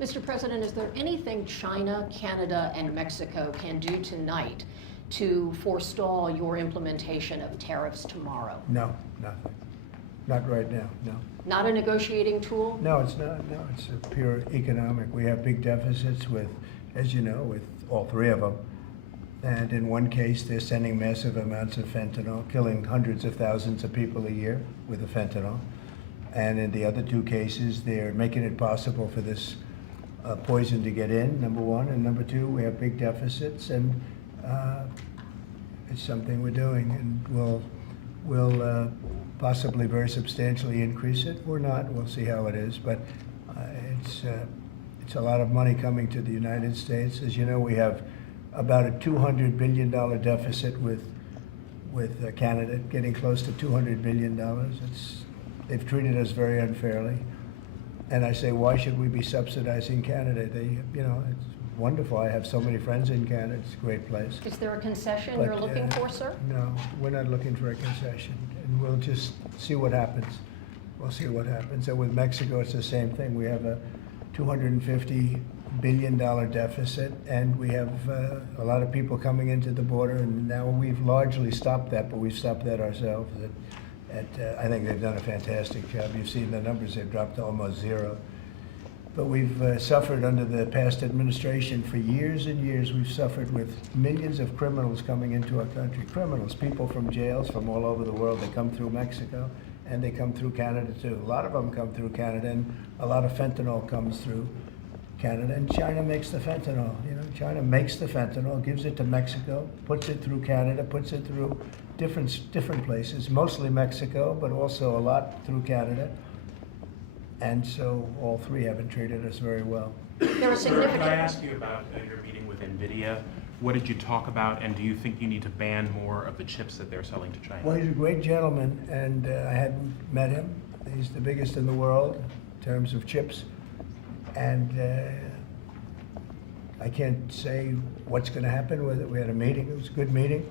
Mr. President, is there anything China, Canada, and Mexico can do tonight to forestall your implementation of tariffs tomorrow? No, nothing. Not right now, no. Not a negotiating tool? No, it's not. No, it's a pure economic. We have big deficits with, as you know, with all three of them. And in one case, they're sending massive amounts of fentanyl, killing hundreds of thousands of people a year with the fentanyl. And in the other two cases, they're making it possible for this poison to get in, number one. And number two, we have big deficits, and it's something we're doing. And we'll possibly very substantially increase it or not. We'll see how it is. But it's a lot of money coming to the United States. As you know, we have about a $200 billion deficit with Canada, getting close to $200 billion. They've treated us very unfairly. And I say, why should we be subsidizing Canada? It's wonderful. I have so many friends in Canada. It's a great place. Is there a concession you're looking for, sir? No, we're not looking for a concession. And we'll just see what happens. We'll see what happens. And with Mexico, it's the same thing. We have a $250 billion deficit, and we have a lot of people coming into the border, and now we've largely stopped that, but we've stopped that ourselves. I think they've done a fantastic job. You've seen the numbers, they've dropped to almost zero. But we've suffered under the past administration for years and years. We've suffered with millions of criminals coming into our country. Criminals, people from jails from all over the world. They come through Mexico, and they come through Canada too. A lot of them come through Canada, and a lot of fentanyl comes through Canada, and China makes the fentanyl. China makes the fentanyl, gives it to Mexico, puts it through Canada, puts it through different places, mostly Mexico, but also a lot through Canada. And so all three haven't treated us very well. There are significant. Can I ask you about your meeting with NVIDIA? What did you talk about, and do you think you need to ban more of the chips that they're selling to China? Well, he's a great gentleman, and I hadn't met him. He's the biggest in the world in terms of chips. And I can't say what's going to happen with it. We had a meeting. It was a good meeting.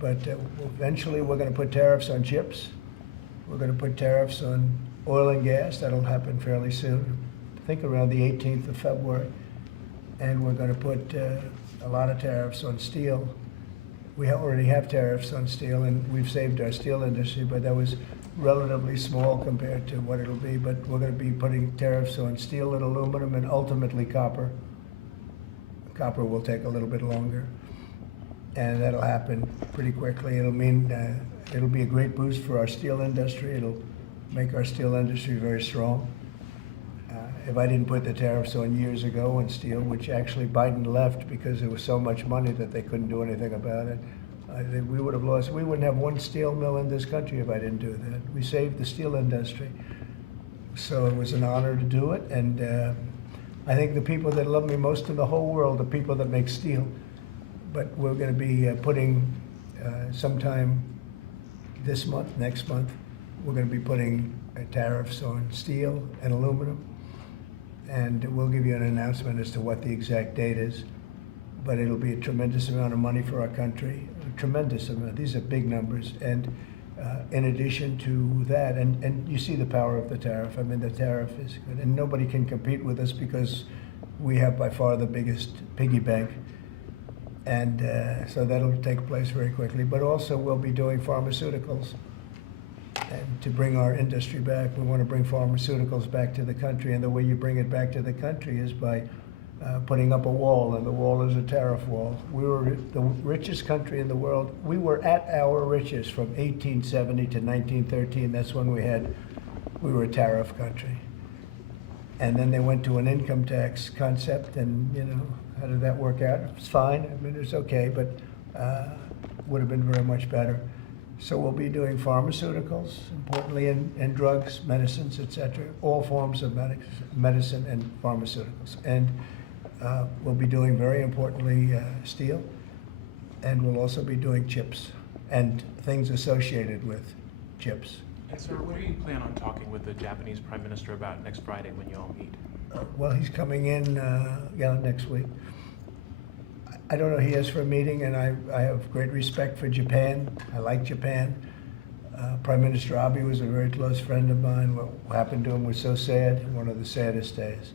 But eventually we're going to put tariffs on chips. We're going to put tariffs on oil and gas. That'll happen fairly soon. I think around the 18th of February. And we're going to put a lot of tariffs on steel. We already have tariffs on steel, and we've saved our steel industry, but that was relatively small compared to what it'll be. But we're going to be putting tariffs on steel and aluminum and ultimately copper. Copper will take a little bit longer, and that'll happen pretty quickly. It'll mean it'll be a great boost for our steel industry. It'll make our steel industry very strong. If I didn't put the tariffs on years ago on steel, which actually Biden left because there was so much money that they couldn't do anything about it, I think we would have lost. We wouldn't have one steel mill in this country if I didn't do that. We saved the steel industry. So it was an honor to do it, and I think the people that love me most in the whole world are people that make steel. But we're going to be putting sometime this month, next month, we're going to be putting tariffs on steel and aluminum. And we'll give you an announcement as to what the exact date is. But it'll be a tremendous amount of money for our country, a tremendous amount. These are big numbers. And in addition to that, and you see the power of the tariff. I mean, the tariff is good. And nobody can compete with us because we have by far the biggest piggy bank. And so that'll take place very quickly. But also we'll be doing pharmaceuticals. And to bring our industry back, we want to bring pharmaceuticals back to the country. And the way you bring it back to the country is by putting up a wall, and the wall is a tariff wall. We were the richest country in the world. We were at our richest from 1870 to 1913. That's when we were a tariff country. And then they went to an income tax concept, and how did that work out? It's fine. I mean, it's okay, but would have been very much better. So we'll be doing pharmaceuticals, importantly, and drugs, medicines, etc., all forms of medicine and pharmaceuticals. And we'll be doing, very importantly, steel, and we'll also be doing chips and things associated with chips. And sir, what do you plan on talking with the Japanese Prime Minister about next Friday when you all meet? Well, he's coming in, next week. I don't know, he asked for a meeting, and I have great respect for Japan. I like Japan. Prime Minister Abe was a very close friend of mine. What happened to him was so sad, one of the saddest days.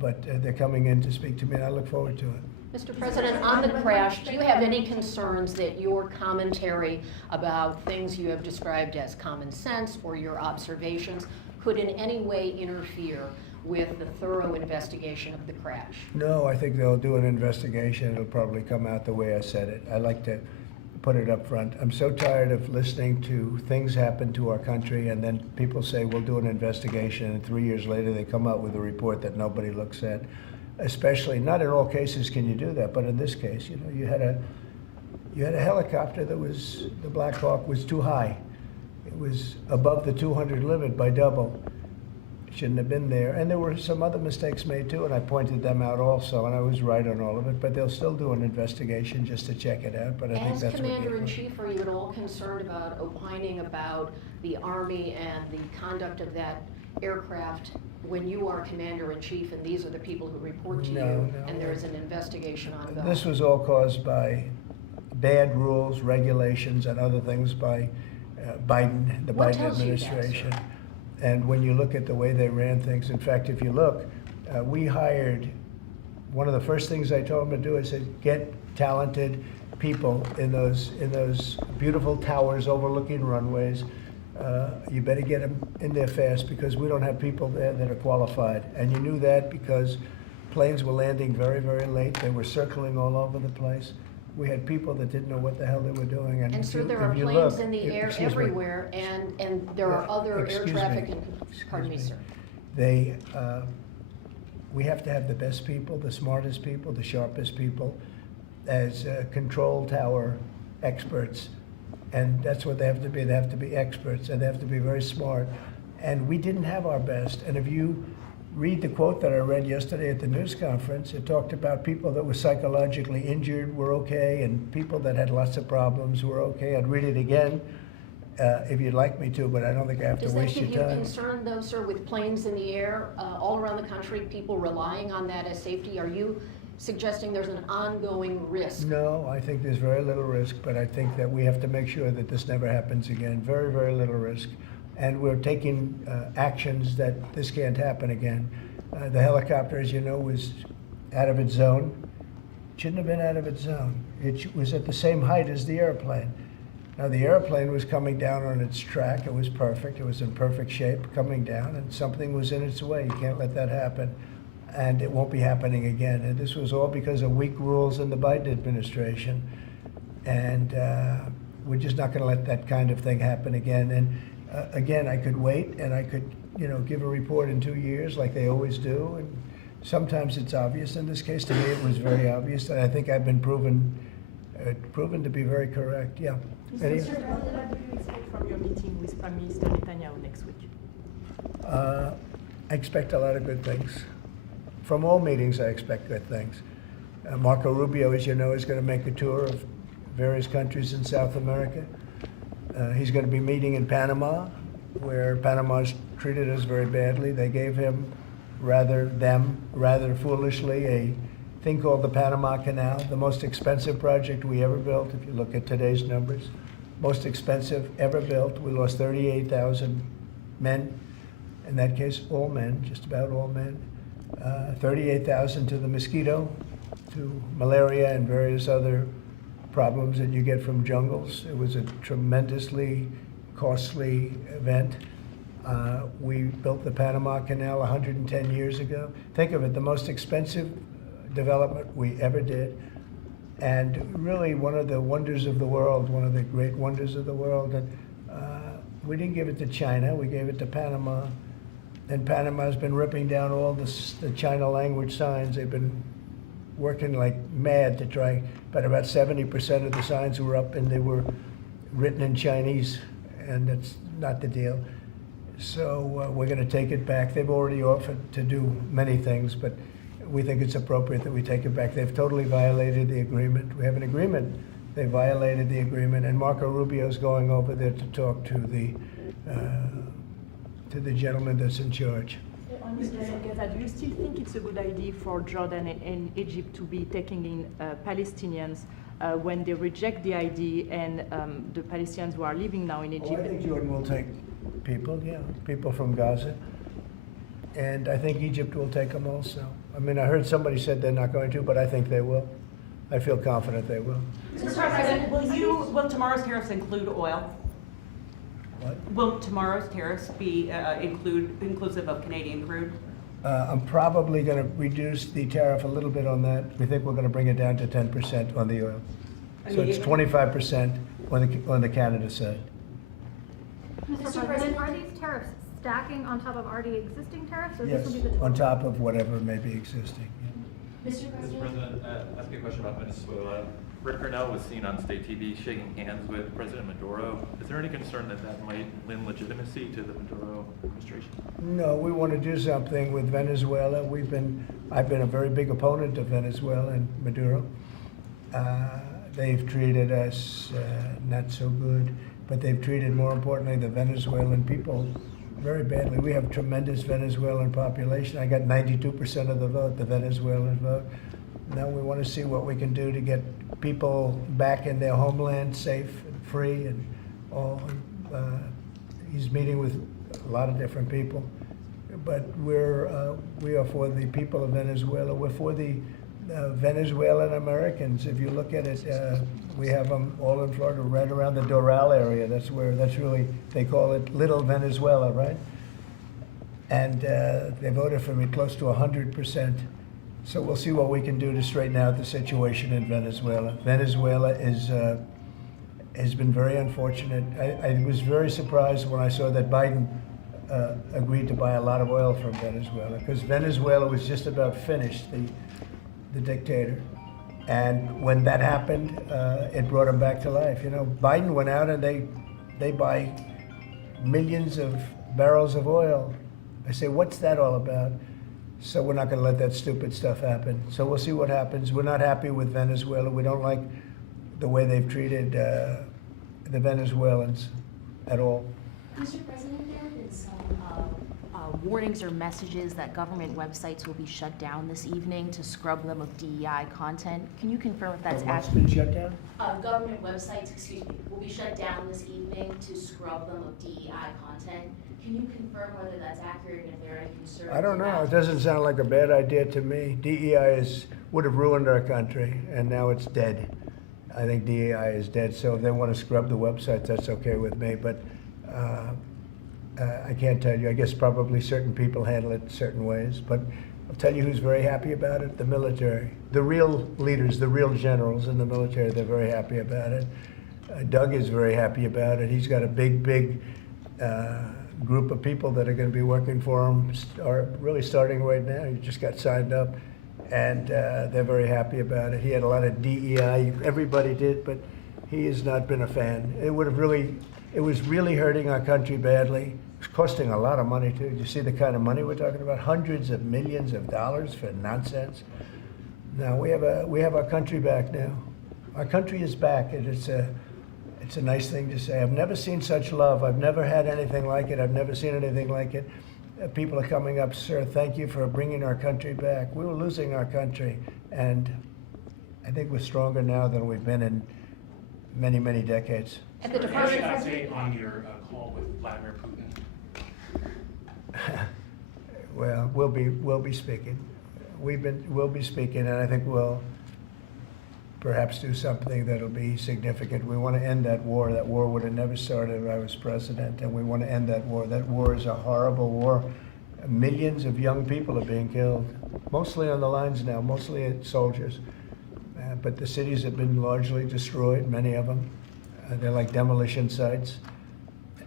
but they're coming in to speak to me, and I look forward to it. Mr. President, on the crash, do you have any concerns that your commentary about things you have described as common sense or your observations could in any way interfere with the thorough investigation of the crash? No, I think they'll do an investigation. It'll probably come out the way I said it. I like to put it up front. I'm so tired of listening to things happen to our country and then people say, we'll do an investigation, and 3 years later they come out with a report that nobody looks at. Especially, not in all cases can you do that, but in this case, you know, you had a helicopter that was, the Black Hawk was too high. It was above the 200 limit by double. It shouldn't have been there. And there were some other mistakes made too, and I pointed them out also, and I was right on all of it, but they'll still do an investigation just to check it out, but I think As that's what Commander-in-Chief, are you at all concerned about opining about the Army and the conduct of that aircraft when you are Commander-in-Chief and these are the people who report to you, No. and there is an investigation ongoing? This was all caused by bad rules, regulations, and other things by Biden, the What Biden tells you that, sir? administration. And when you look at the way they ran things, in fact, if you look, we hired, one of the first things I told them to do, I said, get talented people in those beautiful towers overlooking runways. You better get them in there fast because we don't have people there that are qualified. And you knew that because planes were landing very, very late. They were circling all over the place. We had people that didn't know what the hell they were doing. And if sir, you- there if are you planes look- in the air excuse me. everywhere, and there are other air Excuse traffic, me. pardon me, Excuse sir. They, we have to have the best people, the smartest people, the sharpest people as control tower experts. And that's what they have to be. They have to be experts, and they have to be very smart. And we didn't have our best. And if you read the quote that I read yesterday at the news conference, it talked about people that were psychologically injured were okay, and people that had lots of problems were okay. I'd read it again if you'd like me to, but I don't think I have to Does that waste give your you time. concern, though, sir, with planes in the air all around the country, people relying on that as safety? Are you suggesting there's an ongoing risk? No, I think there's very little risk, but I think that we have to make sure that this never happens again. Very, very little risk. And we're taking actions that this can't happen again. The helicopter, as you know, was out of its zone. Shouldn't have been out of its zone. It was at the same height as the airplane. Now, the airplane was coming down on its track. It was perfect. It was in perfect shape coming down, and something was in its way. You can't let that happen. And it won't be happening again. And this was all because of weak rules in the Biden administration. And we're just not going to let that kind of thing happen again. And again, I could wait and I could, you know, give a report in 2 years like they always do. And sometimes it's obvious. In this case, to me, it was very obvious. And I think I've been proven to be very correct. Yeah. Mr. President, what do you expect from your meeting with Prime Minister Netanyahu next week? I expect a lot of good things. From all meetings, I expect good things. Marco Rubio, as you know, is going to make a tour of various countries in South America. He's going to be meeting in Panama, where Panama's treated us very badly. They gave him, rather foolishly, a thing called the Panama Canal, the most expensive project we ever built, if you look at today's numbers. Most expensive ever built. We lost 38,000 men. In that case, all men, just about all men. 38,000 to the mosquito, to malaria and various other problems that you get from jungles. It was a tremendously costly event. We built the Panama Canal 110 years ago. Think of it, the most expensive development we ever did. And really one of the wonders of the world, one of the great wonders of the world. And we didn't give it to China, we gave it to Panama. And Panama's been ripping down all the China language signs. They've been working like mad to try, but about 70% of the signs were up and they were written in Chinese, and that's not the deal. So we're going to take it back. They've already offered to do many things, but we think it's appropriate that we take it back. They've totally violated the agreement. We have an agreement. They violated the agreement, and Marco Rubio's going over there to talk to the gentleman that's in charge. Mr. Gaza, do you still think it's a good idea for Jordan and Egypt to be taking in Palestinians when they reject the idea and the Palestinians who are living now in Egypt? Oh, I think Jordan will take people, yeah, people from Gaza. And I think Egypt will take them also. I mean, I heard somebody said they're not going to, but I think they will. I feel confident they will. Mr. President, will tomorrow's tariffs include oil? What? Will tomorrow's tariffs be inclusive of Canadian crude? I'm probably going to reduce the tariff a little bit on that. We think we're going to bring it down to 10% on the oil. So it's 25% on the Canada side. Mr. President, are these tariffs stacking on top of already existing tariffs, or Yes, this will be the total? on top of whatever may be existing. Mr. President, ask you a question about Venezuela. Rick Cornell was seen on state TV shaking hands with President Maduro. Is there any concern that that might lend legitimacy to the Maduro administration? No, we want to do something with Venezuela. I've been a very big opponent of Venezuela and Maduro. They've treated us not so good, but they've treated, more importantly, the Venezuelan people very badly. We have tremendous Venezuelan population. I got 92% of the vote, the Venezuelan vote. Now we want to see what we can do to get people back in their homeland safe and free and all. He's meeting with a lot of different people, but we are for the people of Venezuela. We're for the Venezuelan Americans. If you look at it, we have them all in Florida, right around the Doral area. That's really, they call it Little Venezuela, right? And they voted for me close to 100%. So we'll see what we can do to straighten out the situation in Venezuela. Venezuela has been very unfortunate. I was very surprised when I saw that Biden agreed to buy a lot of oil from Venezuela, because Venezuela was just about finished, the dictator. And when that happened, it brought him back to life. You know, Biden went out and they buy millions of barrels of oil. I say, what's that all about? So we're not going to let that stupid stuff happen. So we'll see what happens. We're not happy with Venezuela. We don't like the way they've treated the Venezuelans at all. Mr. President, there have been some warnings or messages that government websites will be shut down this evening to scrub them of DEI content. Can you confirm if that's What's accurate? been shut down? Government websites, will be shut down this evening to scrub them of DEI content. Can you confirm whether that's accurate and if there are any concerns? I don't know. about- It doesn't sound like a bad idea to me. DEI would have ruined our country, and now it's dead. I think DEI is dead. So if they want to scrub the websites, that's okay with me. But I can't tell you. I guess probably certain people handle it certain ways. But I'll tell you who's very happy about it: the military. The real leaders, the real generals in the military, they're very happy about it. Doug is very happy about it. He's got a big group of people that are going to be working for him, really starting right now. He just got signed up, and they're very happy about it. He had a lot of DEI, everybody did, but he has not been a fan. It was really hurting our country badly. It's costing a lot of money too. You see the kind of money we're talking about? Hundreds of millions of dollars for nonsense. Now we have our country back now. Our country is back, and it's a nice thing to say. I've never seen such love. I've never had anything like it. I've never seen anything like it. People are coming up, sir, thank you for bringing our country back. We were losing our country, and I think we're stronger now than we've been in many, many decades. At the Sir, Department any of update on your call with Vladimir Putin? Well, we'll be speaking. We'll be speaking, and I think we'll perhaps do something that'll be significant. We want to end that war. That war would have never started if I was president, and we want to end that war. That war is a horrible war. Millions of young people are being killed, mostly on the lines now, mostly soldiers. But the cities have been largely destroyed, many of them. They're like demolition sites.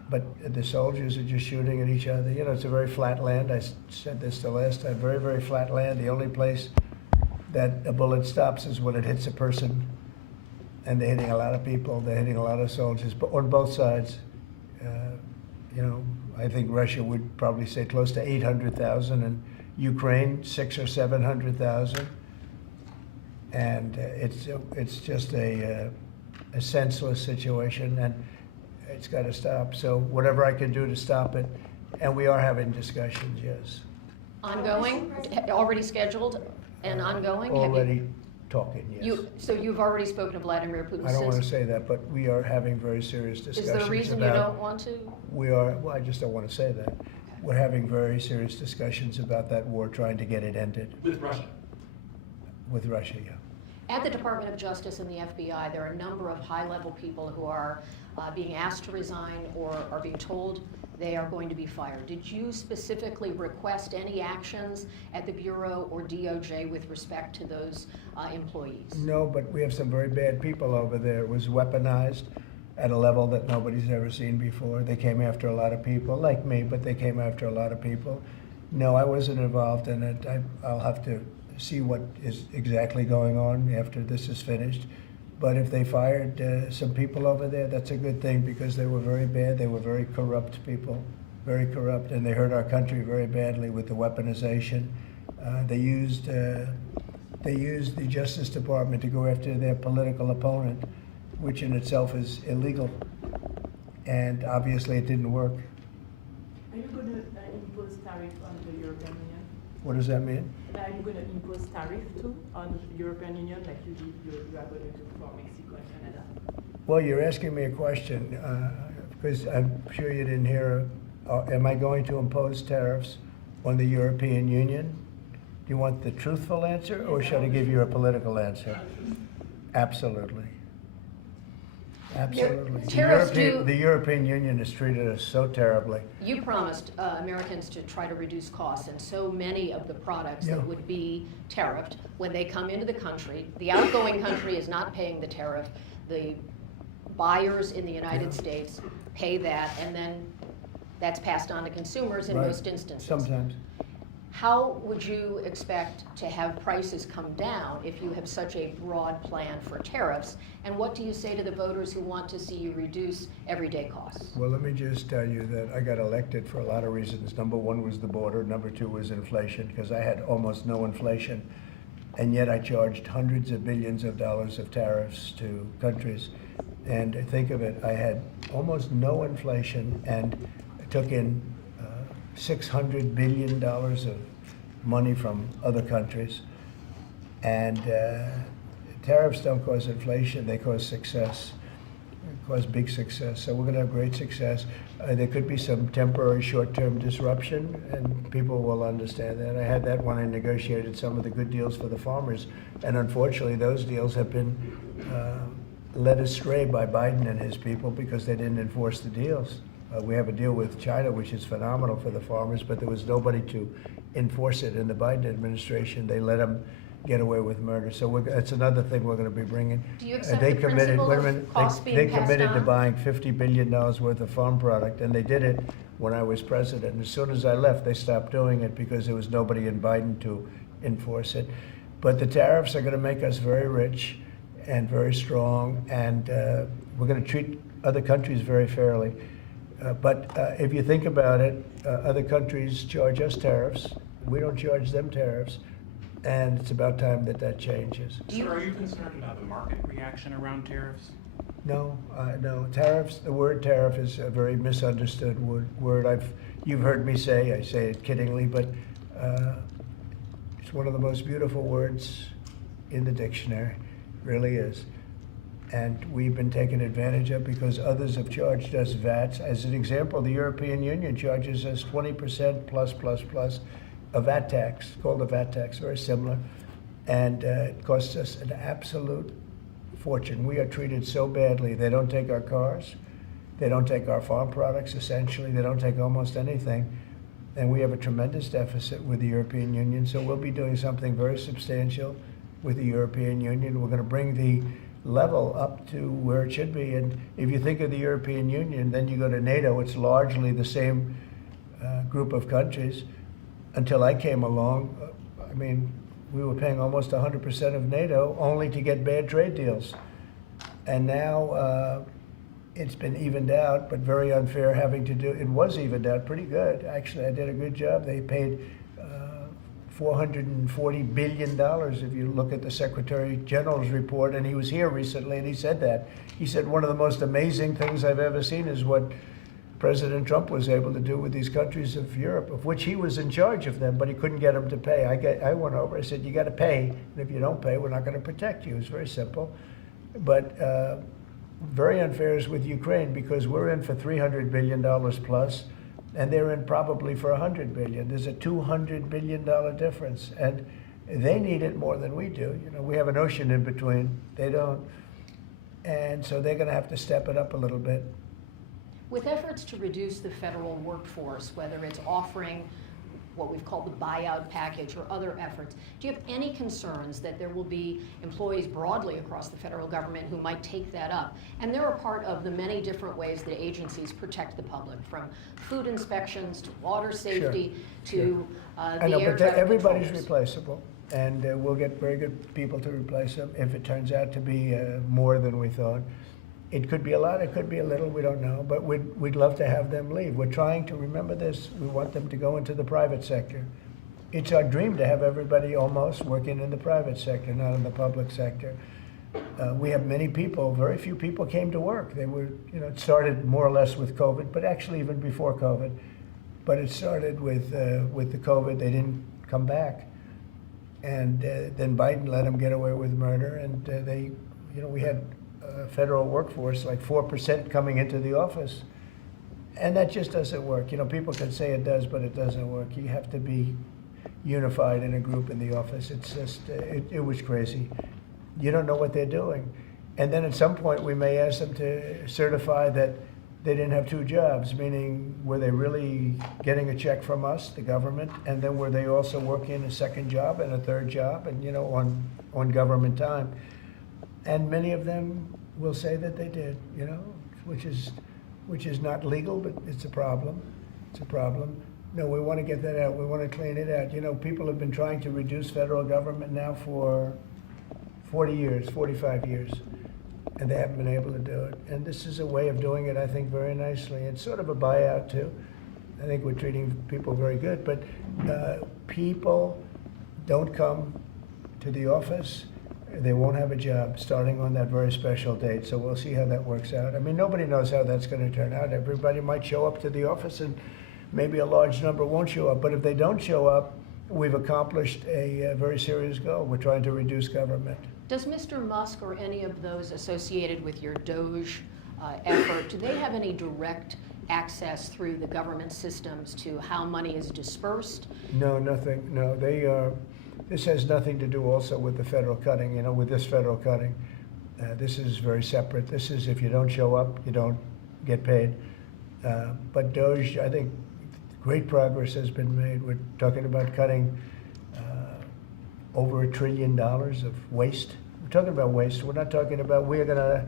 But the soldiers are just shooting at each other. You know, it's a very flat land. I said this the last time, very, very flat land. The only place that a bullet stops is when it hits a person. And they're hitting a lot of people. They're hitting a lot of soldiers, but on both sides. You know, I think Russia would probably say close to 800,000, and Ukraine 600,000 or 700,000. And it's just a senseless situation, and it's got to stop. So whatever I can do to stop it, and we are having discussions, yes. Ongoing, already scheduled and ongoing? Have you- Already talking, yes. So you've already spoken to Vladimir Putin? I don't want to since- say that, but we are having very serious Is discussions there a reason you about. don't want to? We are, well, I just don't want to say that. we're having very serious discussions about that war, trying to get it ended With Russia? with Russia, yeah. At the Department of Justice and the FBI, there are a number of high-level people who are being asked to resign or are being told they are going to be fired. Did you specifically request any actions at the Bureau or DOJ with respect to those employees? No, but we have some very bad people over there. It was weaponized at a level that nobody's ever seen before. They came after a lot of people, like me, but they came after a lot of people. No, I wasn't involved in it. I'll have to see what is exactly going on after this is finished. But if they fired some people over there, that's a good thing, because they were very bad. They were very corrupt people, very corrupt, and they hurt our country very badly with the weaponization. They used the Justice Department to go after their political opponent, which in itself is illegal. And obviously it didn't work. Are you going to impose tariff on the European Union? What does that mean? Are you going to impose tariff too on the European Union, like you are going to do for Mexico and Canada? Well, you're asking me a question, because I'm sure you didn't hear, am I going to impose tariffs on the European Union? Do you want the truthful answer, or should I give you a political answer? Absolutely. Absolutely. The European Union has treated us so terribly. You promised Americans to try to reduce costs, and so many of the products Yeah. that would be tariffed, when they come into the country, the outgoing country is not paying the tariff. The buyers in the United States pay that, and then that's passed on to consumers in Right. most instances. Sometimes. How would you expect to have prices come down if you have such a broad plan for tariffs? And what do you say to the voters who want to see you reduce everyday costs? Well, let me just tell you that I got elected for a lot of reasons. Number one was the border. Number two was inflation, because I had almost no inflation. And yet I charged hundreds of billions of dollars of tariffs to countries. And think of it, I had almost no inflation and took in $600 billion of money from other countries. And tariffs don't cause inflation, they cause success. They cause big success. So we're going to have great success. There could be some temporary short-term disruption, and people will understand that. I had that when I negotiated some of the good deals for the farmers. And unfortunately, those deals have been led astray by Biden and his people because they didn't enforce the deals. We have a deal with China, which is phenomenal for the farmers, but there was nobody to enforce it in the Biden administration. They let them get away with murder. So that's another thing we're going to be bringing. Do you accept They the committed, principle wait a of minute, costs they being passed committed to on? buying $50 billion worth of farm product, and they did it when I was president. As soon as I left, they stopped doing it because there was nobody in Biden to enforce it. But the tariffs are going to make us very rich and very strong, and we're going to treat other countries very fairly. But if you think about it, other countries charge us tariffs. We don't charge them tariffs. And it's about time that that changes. Sir, are you concerned about the market reaction around tariffs? No, no. Tariffs, the word tariff is a very misunderstood word. You've heard me say, I say it kiddingly, but it's one of the most beautiful words in the dictionary. It really is. And we've been taken advantage of because others have charged us VATs. As an example, the European Union charges us 20% plus a VAT tax, called a VAT tax, very similar. And it costs us an absolute fortune. We are treated so badly. They don't take our cars. They don't take our farm products, essentially. They don't take almost anything. And we have a tremendous deficit with the European Union. So we'll be doing something very substantial with the European Union. We're going to bring the level up to where it should be. And if you think of the European Union, then you go to NATO, it's largely the same group of countries. Until I came along, I mean, we were paying almost 100% of NATO only to get bad trade deals. And now it's been evened out, but very unfair it was evened out pretty good. Actually, I did a good job. They paid $440 billion if you look at the Secretary General's report, and he was here recently and he said that. He said one of the most amazing things I've ever seen is what President Trump was able to do with these countries of Europe, of which he was in charge of them, but he couldn't get them to pay. I went over, I said, you got to pay, and if you don't pay, we're not going to protect you. It's very simple. But very unfair is with Ukraine because we're in for $300 billion plus, and they're in probably for $100 billion. There's a $200 billion difference, and they need it more than we do. You know, we have an ocean in between. They don't, and so they're going to have to step it up a little bit. With efforts to reduce the federal workforce, whether it's offering what we've called the buyout package or other efforts, do you have any concerns that there will be employees broadly across the federal government who might take that up? And they're a part of the many different ways that agencies protect the public, from food inspections to water safety to I the know, air but traffic everybody's controllers. replaceable, and we'll get very good people to replace them if it turns out to be more than we thought. It could be a lot, it could be a little, we don't know, but we'd love to have them leave. We're trying to remember this. We want them to go into the private sector. It's our dream to have everybody almost working in the private sector, not in the public sector. We have many people, very few people came to work. They were, you know, it started more or less with COVID, but actually even before COVID. But it started with the COVID, they didn't come back. And then Biden let them get away with murder, and they, you know, we had federal workforce, like 4% coming into the office. And that just doesn't work. You know, people can say it does, but it doesn't work. You have to be unified in a group in the office. It's just, it was crazy. You don't know what they're doing. And then at some point, we may ask them to certify that they didn't have two jobs, meaning were they really getting a check from us, the government, and then were they also working a second job and a third job, and, you know, on government time? And many of them will say that they did, you know, which is not legal, but it's a problem. It's a problem. No, we want to get that out. We want to clean it out. You know, people have been trying to reduce federal government now for 40 years, 45 years, and they haven't been able to do it. And this is a way of doing it, I think, very nicely. It's sort of a buyout, too. I think we're treating people very good, but people don't come to the office. They won't have a job starting on that very special date, so we'll see how that works out. I mean, nobody knows how that's going to turn out. Everybody might show up to the office, and maybe a large number won't show up. But if they don't show up, we've accomplished a very serious goal. We're trying to reduce government. Does Mr. Musk or any of those associated with your DOGE effort, do they have any direct access through the government systems to how money is dispersed? No, nothing. No, they are. This has nothing to do also with the federal cutting, you know, with this federal cutting. This is very separate. This is if you don't show up, you don't get paid. But DOGE, I think great progress has been made. We're talking about cutting over $1 trillion of waste. We're talking about waste. We're not talking about we're going to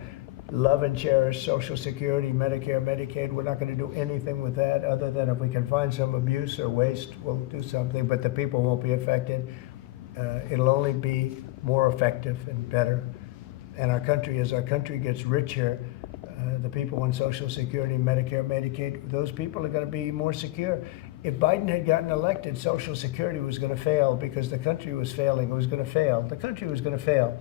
love and cherish Social Security, Medicare, Medicaid. We're not going to do anything with that other than if we can find some abuse or waste, we'll do something, but the people won't be affected. It'll only be more effective and better. And our country, as our country gets richer, the people on Social Security, Medicare, Medicaid, those people are going to be more secure. If Biden had gotten elected, Social Security was going to fail because the country was failing. It was going to fail. The country was going to fail.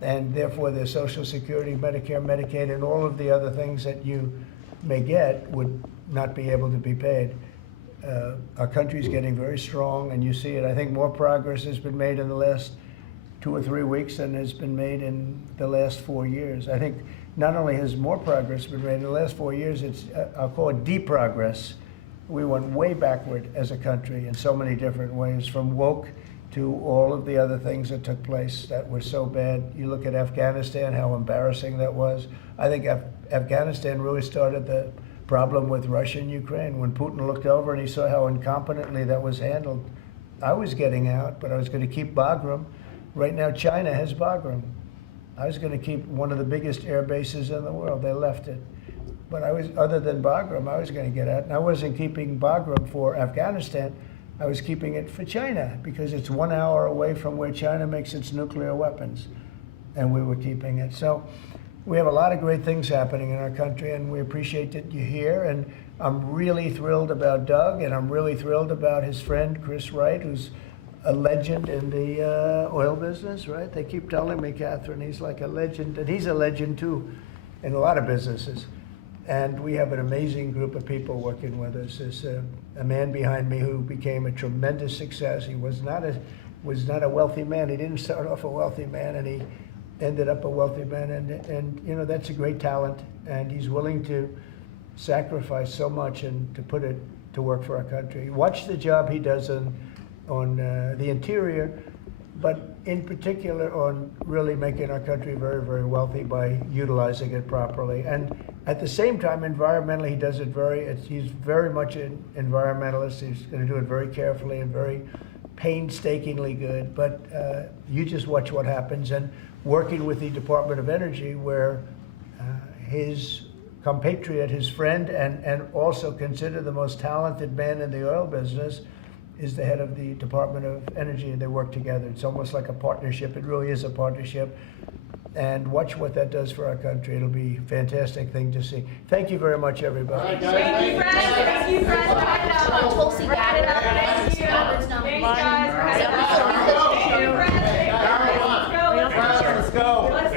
And therefore, the Social Security, Medicare, Medicaid, and all of the other things that you may get would not be able to be paid. Our country's getting very strong, and you see it. I think more progress has been made in the last 2 or 3 weeks than has been made in the last 4 years. I think not only has more progress been made in the last 4 years, it's, I'll call it de-progress. We went way backward as a country in so many different ways, from woke to all of the other things that took place that were so bad. You look at Afghanistan, how embarrassing that was. I think Afghanistan really started the problem with Russia and Ukraine. When Putin looked over and he saw how incompetently that was handled, I was getting out, but I was going to keep Bagram. Right now, China has Bagram. I was going to keep one of the biggest air bases in the world. They left it. But I was, other than Bagram, I was going to get out. And I wasn't keeping Bagram for Afghanistan. I was keeping it for China because it's 1 hour away from where China makes its nuclear weapons. And we were keeping it. So we have a lot of great things happening in our country, and we appreciate that you're here. And I'm really thrilled about Doug, and I'm really thrilled about his friend, Chris Wright, who's a legend in the oil business, right? They keep telling me, Catherine, he's like a legend, and he's a legend too in a lot of businesses. And we have an amazing group of people working with us. There's a man behind me who became a tremendous success. He was not a wealthy man. He didn't start off a wealthy man, and he ended up a wealthy man. And you know, that's a great talent. And he's willing to sacrifice so much and to put it to work for our country. Watch the job he does on the interior, but in particular on really making our country very, very wealthy by utilizing it properly. And at the same time, environmentally, he does it he's very much an environmentalist. He's going to do it very carefully and very painstakingly good. But you just watch what happens. And working with the Department of Energy, where his compatriot, his friend, and also considered the most talented man in the oil business, is the head of the Department of Energy, and they work together. It's almost like a partnership. It really is a partnership. And watch what that does for our country. It'll be a fantastic thing to see. Thank you very much, everybody. Thank you, Fred. Thank you, Fred. Tulsi got it. Thank you. Robert's number. Thanks, guys. Thank you, Fred. Let's go. Let's go.